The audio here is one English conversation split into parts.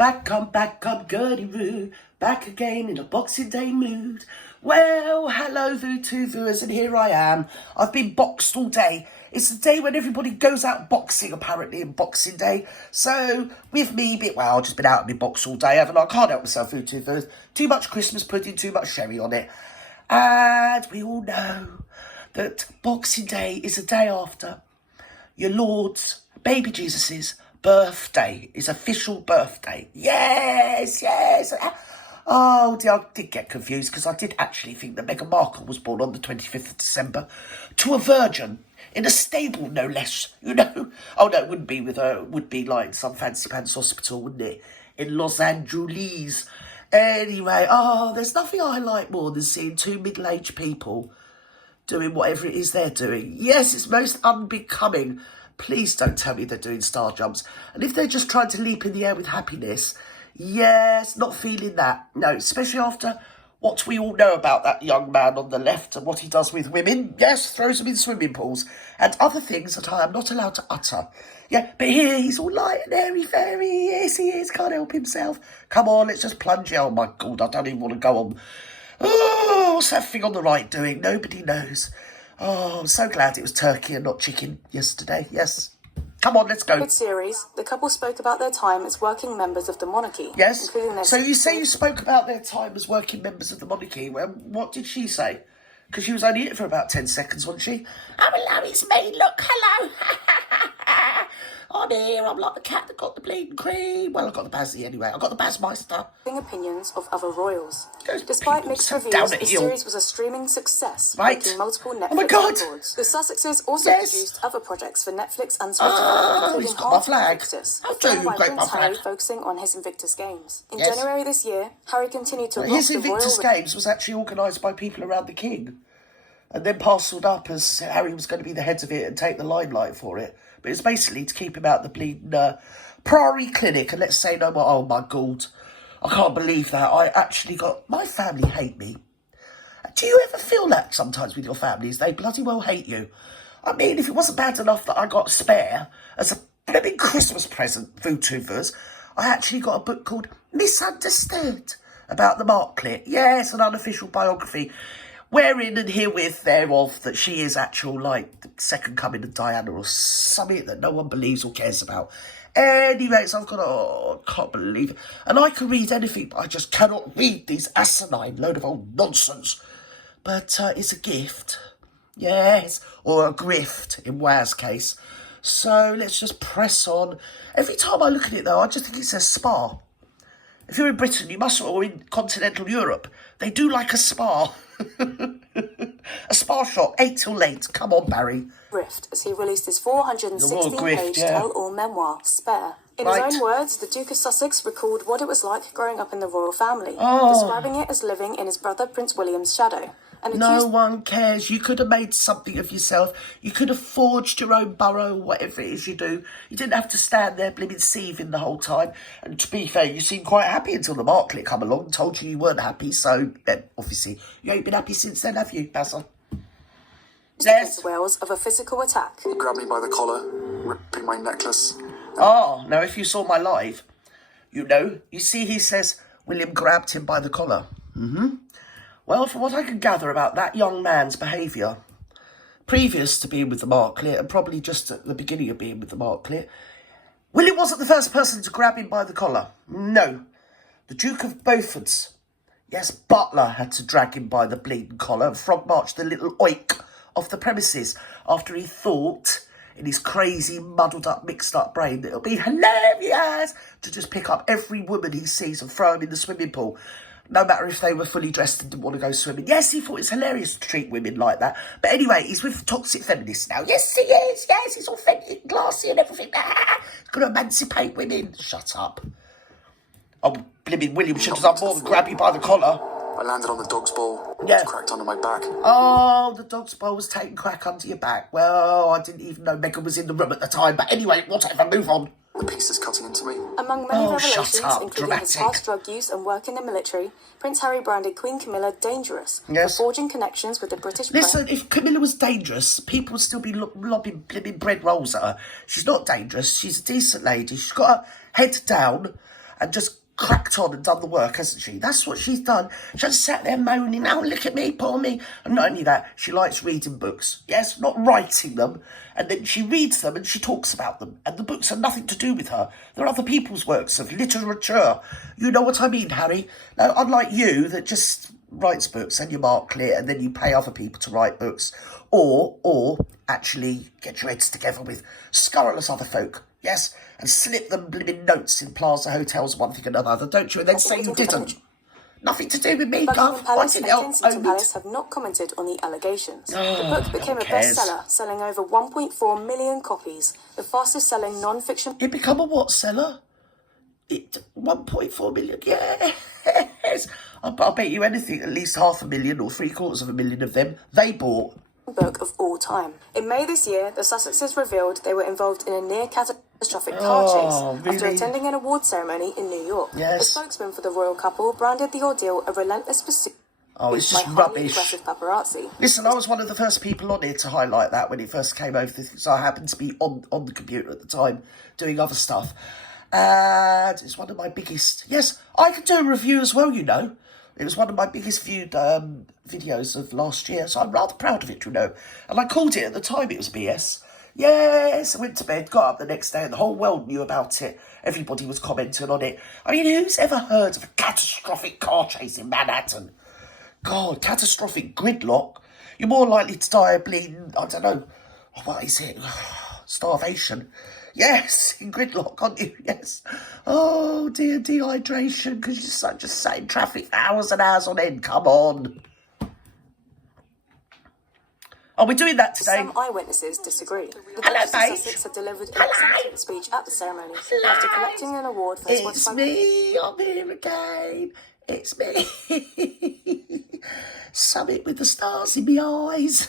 back, I'm Gertie Roo, back again in a Boxing Day mood. Well, hello VooTooVoers, and here I am. I've been boxed all day. It's the day when everybody goes out boxing, apparently, in Boxing Day. So, with me, I've just been out and been boxed all day, haven't I? I can't help myself, VooTooVoers. Too much Christmas pudding, too much sherry on it. And we all know that Boxing Day is a day after your Lord's, baby Jesus's, birthday, his official birthday. Yes. Oh dear, I did get confused because I did actually think that Meghan Markle was born on the 25th of December to a virgin in a stable, no less, you know. Oh no, it wouldn't be with her, it would be like some fancy pants hospital, wouldn't it, in Los Angeles. Anyway, there's nothing I like more than seeing two middle-aged people doing whatever it is they're doing. Yes, it's most unbecoming. Please don't tell me they're doing star jumps. And if they're just trying to leap in the air with happiness, yes, not feeling that. No, especially after what we all know about that young man on the left and what he does with women. Yes, throws them in swimming pools and other things that I am not allowed to utter. Yeah, but here he's all light and airy-fairy. Yes, he is, can't help himself. Come on, let's just plunge it. Oh, my God, I don't even want to go on. Oh, what's that thing on the right doing? Nobody knows. Oh, I'm so glad it was turkey and not chicken yesterday. Yes. Come on, let's go. Good series. The couple spoke about their time as working members of the monarchy. Yes. Including their so you say you spoke about their time as working members of the monarchy. Well, what did she say? Because she was only in it for about 10 seconds, wasn't she? Oh, hello, it's me. Look, hello. I'm here. I'm like the cat that got the bleeding cream. Well, I got the Bazzy anyway. I got the Bazmeister. Opinions of other royals. Those Despite people mixed so reviews, down the the hill. series was a streaming success, Right. making multiple Netflix Oh my God. records. The Sussexes also Yes. produced other projects for Netflix and Spotify, Oh, including he's got my Half flag. Invictus, How a dare film you by break my Prince Harry flag? focusing on his Invictus Games. In Yes. January this year, Harry continued to rock His the Invictus royal... Games was actually organised by people around the king and then parcelled up as Harry was going to be the head of it and take the limelight for it. But it's basically to keep him out the bleeding Priory Clinic and let's say no more. Oh my God, I can't believe that. I actually got... My family hate me. Do you ever feel that sometimes with your families? They bloody well hate you. I mean, if it wasn't bad enough that I got spare as a blooming Christmas present, VooTooVoers, I actually got a book called Misunderstood about the Marklet. Yes, an unofficial biography, wherein and herewith thereof that she is actual, like, the second coming of Diana or something that no one believes or cares about. Anyway, so I've got, I can't believe it. And I can read anything, but I just cannot read these asinine load of old nonsense. But it's a gift. Yes, or a grift in Waz's case. So let's just press on. Every time I look at it, though, I just think it says spa. If you're in Britain, you must, or in continental Europe, they do like a spa. A spa shop, 8 till 8. Come on, Barry. Grift, as he released his 416-page tell-all memoir, Spare. In his own words, the Duke of Sussex recalled what it was like growing up in the royal family, describing it as living in his brother Prince William's shadow. And no one cares. You could have made something of yourself. You could have forged your own borough, whatever it is you do. You didn't have to stand there blimmin' seething the whole time. And to be fair, you seemed quite happy until the Marklet come along and told you weren't happy. So, obviously, you ain't been happy since then, have you, Basil? Yes. Wales of a physical attack. He grabbed me by the collar, ripping my necklace. Oh, now if you saw my live, you know, you see he says William grabbed him by the collar. Well, from what I can gather about that young man's behaviour, previous to being with the Marklet, and probably just at the beginning of being with the Marklet, William wasn't the first person to grab him by the collar. No. The Duke of Beaufort's, yes, butler had to drag him by the bleeding collar and frog-march the little oik off the premises after he thought, in his crazy, muddled-up, mixed-up brain, that it'll be hilarious to just pick up every woman he sees and throw them in the swimming pool, no matter if they were fully dressed and didn't want to go swimming. Yes, he thought it's hilarious to treat women like that. But anyway, he's with toxic feminists now. Yes, he is. Yes, he's all feminine, classy and everything. He's going to emancipate women. Shut up. Oh, blimmin' William should have done more than grab you by the collar. I landed on the dog's bowl. Yeah. It was cracked under my back. Oh, the dog's bowl was taking crack under your back. Well, I didn't even know Meghan was in the room at the time. But anyway, whatever, move on. The pieces cutting into me. Among many revelations, shut up, including his past drug use and work in the military, Prince Harry branded Queen Camilla dangerous for forging connections with the British press. Listen, if Camilla was dangerous, people would still be lobbing blimmin' bread rolls at her. She's not dangerous. She's a decent lady. She's got her head down and just cracked on and done the work, hasn't she? That's what she's done. She just sat there moaning, oh, look at me, poor me. And not only that, she likes reading books. Yes, not writing them. And then she reads them and she talks about them. And the books are nothing to do with her. They're other people's works of literature. You know what I mean, Harry? Now, unlike you, that just writes books and you marklet and then you pay other people to write books. Or actually get your heads together with scurrilous other folk. Yes, and slip them blimmin' notes in Plaza hotels, one thing and another, don't you? And then say you didn't. Nothing to do with me, Buckingham Gov. Palace and Kensington Palace have not commented on the allegations. The book became a bestseller, selling over 1.4 million copies, the fastest-selling non-fiction... It become a what seller? 1.4 million, yes. I'll bet you anything, at least 500,000 or 750,000 of them, they bought. Book of all time. In May this year, the Sussexes revealed they were involved in a near catastrophic car chase after attending an award ceremony in New York. Yes. The spokesman for the royal couple branded the ordeal a relentless pursuit. Oh, it's just rubbish. Paparazzi. Listen, I was one of the first people on here to highlight that when it first came over, because I happened to be on the computer at the time doing other stuff. And it's one of my biggest... Yes, I could do a review as well, you know. It was one of my biggest viewed videos of last year, so I'm rather proud of it, you know. And I called it at the time, it was BS. Yes, I went to bed, got up the next day, and the whole world knew about it. Everybody was commenting on it. I mean, who's ever heard of a catastrophic car chase in Manhattan? God, catastrophic gridlock. You're more likely to die of bleeding, I don't know, what is it? Starvation. Yes, in gridlock, aren't you? Yes. Oh, dear, dehydration, because you're just sat in traffic for hours and hours on end. Come on. Are we doing that today? Some eyewitnesses disagree. The Hello, Duchess of mate. Sussex had delivered an acceptance speech at the ceremony after collecting an award for his It's me, I'm here again. It's me. Summit with the stars in my eyes.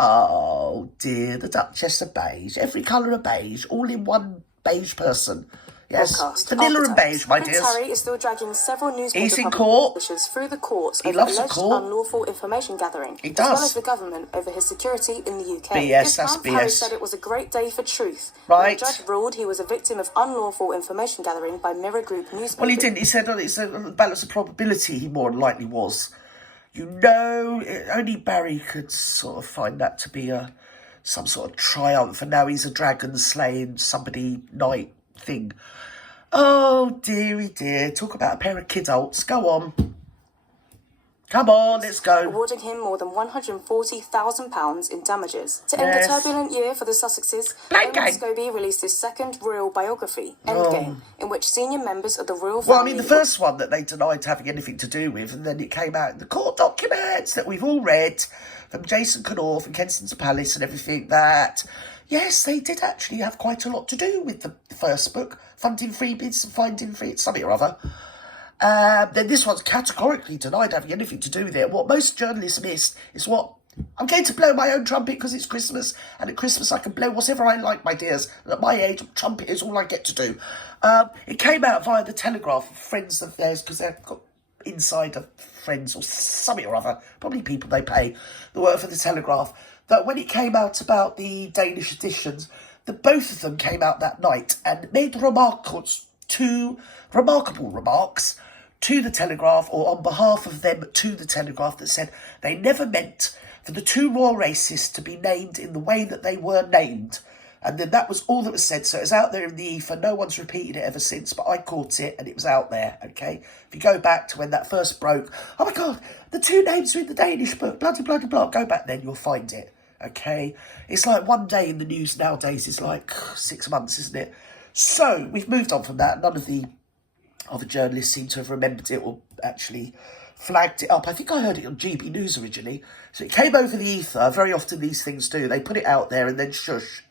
Oh dear, the Duchess of Beige. Every colour of beige, all in one beige person. Yes, vanilla and beige, my dears. Prince Harry is still dragging several He's in court. publishers through the courts He over loves the alleged court. unlawful information gathering, He as well does. as the government over his security in the UK. BS, This that's month, Harry BS. said it was a great day for truth. Right. The judge ruled he was a victim of unlawful information gathering by Mirror Group newspaper. Well, he didn't. He said it's a balance of probability he more than likely was. You know, only Barry could sort of find that to be some sort of triumph, and now he's a dragon slaying somebody knight thing. Oh, dearie dear. Talk about a pair of kidults. Go on. Come on, let's go. Awarding him more than £140,000 in damages. To end a turbulent year for the Sussexes, Raymond Scobie released his second royal biography, Endgame, in which senior members of the royal family... Well, I mean, the first one that they denied having anything to do with, and then it came out in the court documents that we've all read from Jason Knorr and Kensington Palace and everything that... Yes, they did actually have quite a lot to do with the first book, funding freebies and finding free something or other. Then this one's categorically denied having anything to do with it. What most journalists missed is what... I'm going to blow my own trumpet because it's Christmas, and at Christmas I can blow whatever I like, my dears. And at my age, trumpet is all I get to do. It came out via the Telegraph, friends of theirs, because they've got insider friends or something or other, probably people they pay, that work for the Telegraph, that when it came out about the Danish editions, that both of them came out that night and made two remarkable remarks to the Telegraph, or on behalf of them to the Telegraph, that said they never meant for the two royal races to be named in the way that they were named. And then that was all that was said. So it was out there in the ether. No one's repeated it ever since, but I caught it and it was out there, okay? If you go back to when that first broke, oh my God, the two names are in the Danish book, bloody, bloody, blah. Go back then, you'll find it, okay? It's like one day in the news nowadays is like 6 months, isn't it? So we've moved on from that. None of the other journalists seem to have remembered it or actually flagged it up. I think I heard it on GB News originally. So it came over the ether. Very often these things do. They put it out there and then shush.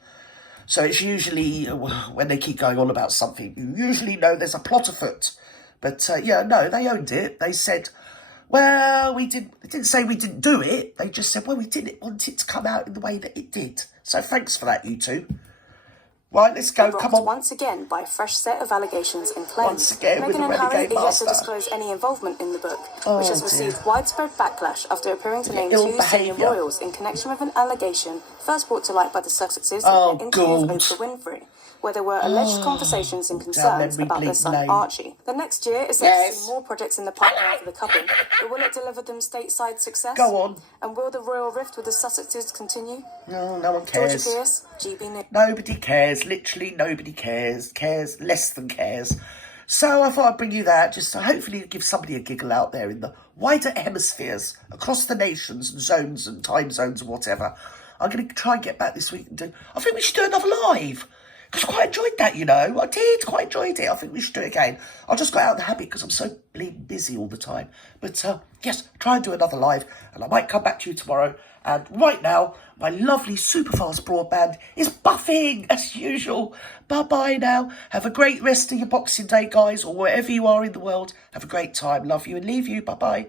So it's usually, when they keep going on about something, you usually know there's a plot afoot. But yeah, no, they owned it. They said, well, they didn't say we didn't do it. They just said, well, we didn't want it to come out in the way that it did. So thanks for that, you two. Right, let's go, come on. Once again by a fresh set of allegations and claims. Once again with the Meghan and Harry renegade are yet to master. disclose any involvement in the book, Oh, which has received widespread backlash after appearing to name Ill two senior behaviour. royals in connection with an allegation first brought to light by the Sussexes Oh, in their interview with God. Oprah Winfrey. where there were alleged conversations and concerns about their son Archie. The next year is set to see more projects in the pipeline for the couple, but will it deliver them stateside success? Go on. And will the royal rift with the Sussexes continue? No, no one cares. Georgia Pierce, GB News. Nobody cares. Literally nobody cares. Cares less than cares. So I thought I'd bring you that just to hopefully give somebody a giggle out there in the wider hemispheres, across the nations and zones and time zones and whatever. I'm going to try and get back this week and do... I think we should do another live. Because I quite enjoyed that, you know. I did, quite enjoyed it. I think we should do it again. I just got out of the habit because I'm so bleeding busy all the time. But yes, try and do another live. And I might come back to you tomorrow. And right now, my lovely super fast broadband is buffing as usual. Bye-bye now. Have a great rest of your Boxing Day, guys, or wherever you are in the world. Have a great time. Love you and leave you. Bye-bye.